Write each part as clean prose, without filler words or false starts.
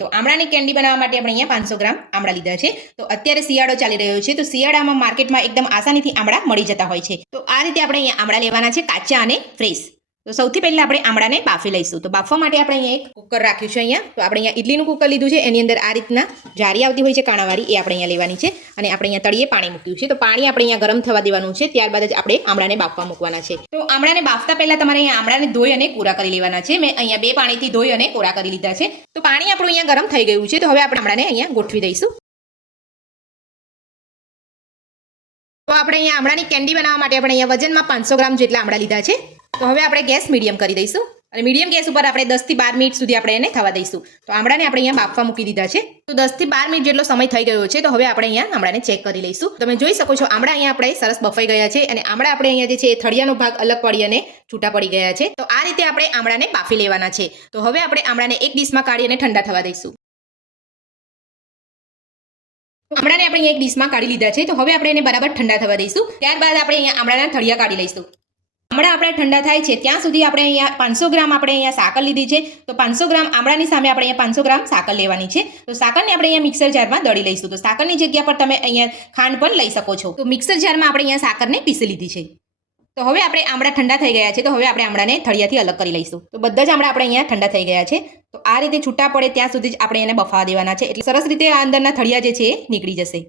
તો આમળાની કેન્ડી બનાવવા માટે આપણે અહીંયા 500 ગ્રામ આમળા લીધા છે. તો અત્યારે શિયાળો ચાલી રહ્યો છે, તો શિયાળામાં માર્કેટમાં એકદમ આસાનીથી આમળા મળી જતા હોય છે. તો આ રીતે આપણે અહીંયા આમળા લેવાના છે, કાચા અને ફ્રેશ. તો સૌથી પહેલા આપણે આમળાને બાફી લઈશું. તો બાફવા માટે આપણે અહીંયા એક કુકર રાખ્યું છે. તો આપણે અહીંયા ઇડલીનું કુકર લીધું છે. એની અંદર આ રીતના જારી આવતી હોય છે કાણાવાળી, એ આપણે અહીંયા લેવાની છે. અને આપણે અહીંયા તળિયે પાણી મૂક્યું છે. તો પાણી આપણે અહીંયા ગરમ થવા દેવાનું છે. ત્યારબાદ જ આપણે આમળાને બાફવા મૂકવાના છે. તો આમળાને બાફતા પહેલા તમારે અહીંયા આમળાને ધોઈ અને કોરા કરી લેવાના છે. મેં અહીંયા 2 પાણીથી ધોઈ અને કોરા કરી લીધા છે. તો પાણી આપણું અહીંયા ગરમ થઈ ગયું છે. તો હવે આપણે આમળાને અહીંયા ગોઠવી દઈશું. તો આપણે અહીંયા આમળાની કેન્ડી બનાવવા માટે આપણે અહીંયા વજનમાં 500 ગ્રામ જેટલા આમળા લીધા છે. તો હવે આપણે ગેસ મીડિયમ કરી દઈશું અને મીડિયમ ગેસ ઉપર આપણે 10 થી 12 મિનિટ સુધી આપણે એને થવા દઈશું. તો આમળાને આપણે અહીંયા બાફવા મૂકી દીધા છે. તો 10 થી 12 મિનિટ જેટલો સમય થઈ ગયો છે. તો હવે આપણે અહીંયા આમળાને ચેક કરી લઈશું. તમે જોઈ શકો છો આમળા અહીંયા આપણે સરસ બફાઈ ગયા છે અને આમળા આપણે અહીંયા જે છે એ થળિયાનો ભાગ અલગ પડી અને છૂટા પડી ગયા છે. તો આ રીતે આપણે આમળાને બાફી લેવાના છે. તો હવે આપણે આમળાને એક ડીશમાં કાઢી અને ઠંડા થવા દઈશું. આમળાને આપણે એક ડીશમાં કાઢી લીધા છે. તો હવે આપણે એને બરાબર ઠંડા થવા દઈશું. ત્યારબાદ આપણે અહીંયા આમળાના થળિયા કાઢી લઈશું. આમળા આપણે ઠંડા થાય છે ત્યાં સુધી આપણે અહીંયા 500 ગ્રામ આપણે અહીંયા સાકર લીધી છે. તો 500 ગ્રામ આમળાની સામે આપણે અહીંયા 500 ગ્રામ સાકર લેવાની છે. તો સાકરને આપણે અહીંયા મિક્સર જારમાં દળી લઈશું. તો સાકરની જગ્યા પર તમે અહીંયા ખાંડ પણ લઈ શકો છો. તો મિક્સર જારમાં આપણે અહીંયા સાકરને પીસી લીધી છે. તો હવે આપણે આમળા ઠંડા થઈ ગયા છે. તો હવે આપણે આમળાને થળિયાથી અલગ કરી લઈશું. તો બધા જ આમળા આપણે અહીંયા ઠંડા થઈ ગયા છે. તો આ રીતે છૂટા પડે ત્યાં સુધી જ આપણે એને બફાવા દેવાના છે. એટલે સરસ રીતે આ અંદરના થળિયા જે છે એ નીકળી જશે.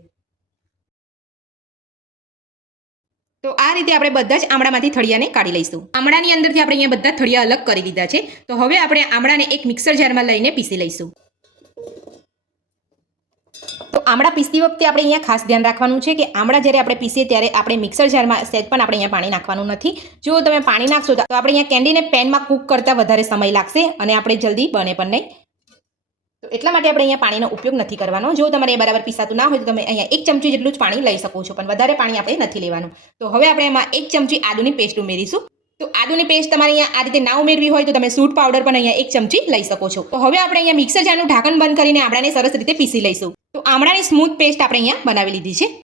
તો આ રીતે આપણે બધા જ આમળામાંથી થળિયાને કાઢી લઈશું. આમળાની અંદરથી આપણે અહીંયા બધા થળિયા અલગ કરી દીધા છે. તો હવે આપણે આમળાને એક મિક્સર જારમાં લઈને પીસી લઈશું. તો આમળા પીસતી વખતે આપણે અહીંયા ખાસ ધ્યાન રાખવાનું છે કે આમળા જ્યારે આપણે પીસીએ ત્યારે આપણે મિક્સર જારમાં સહેજ પણ આપણે અહીંયા પાણી નાખવાનું નથી. જો તમે પાણી નાખશો તો આપણે અહીંયા કેન્ડીને પેનમાં કૂક કરતાં વધારે સમય લાગશે અને આપણે જલ્દી બને પણ નહીં. તો એટલા માટે આપણે અહીંયા પાણીનો ઉપયોગ નથી કરવાનો. જો તમારે એ બરાબર પીસાતું ના હોય તો તમે અહીંયા 1 ચમચી જેટલું જ પાણી લઈ શકો છો, પણ વધારે પાણી આપણે નથી લેવાનું. તો હવે આપણે એમાં 1 ચમચી આદુની પેસ્ટ ઉમેરીશું. તો આદુની પેસ્ટ તમારે અહીંયા આ રીતે ના ઉમેરવી હોય તો તમે સૂંઠ પાવડર પણ અહીંયા 1 ચમચી લઈ શકો છો. તો હવે આપણે અહીંયા મિક્સર જારનું ઢાંકણ બંધ કરીને આમળાને સરસ રીતે પીસી લઈશું. તો આમળાની સ્મૂથ પેસ્ટ આપણે અહીંયા બનાવી લીધી છે.